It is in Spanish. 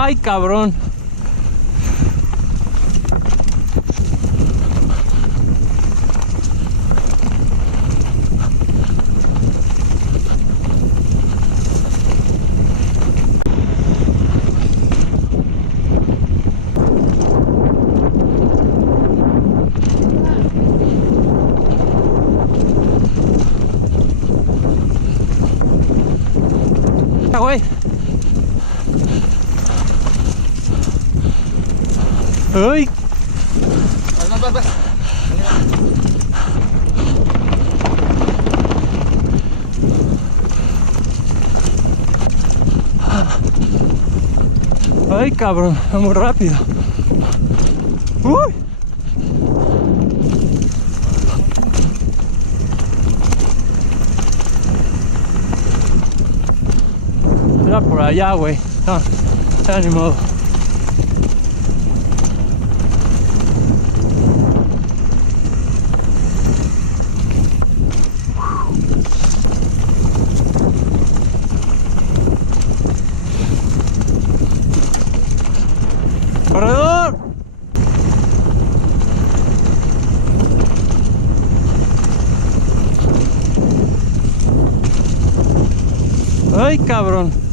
Ay, cabrón. Güey. Ay. Vas. Ay, cabrón, va muy rápido. Uy. Era por allá, güey. No, ya ni modo. ¡Corredor! ¡Ay, cabrón!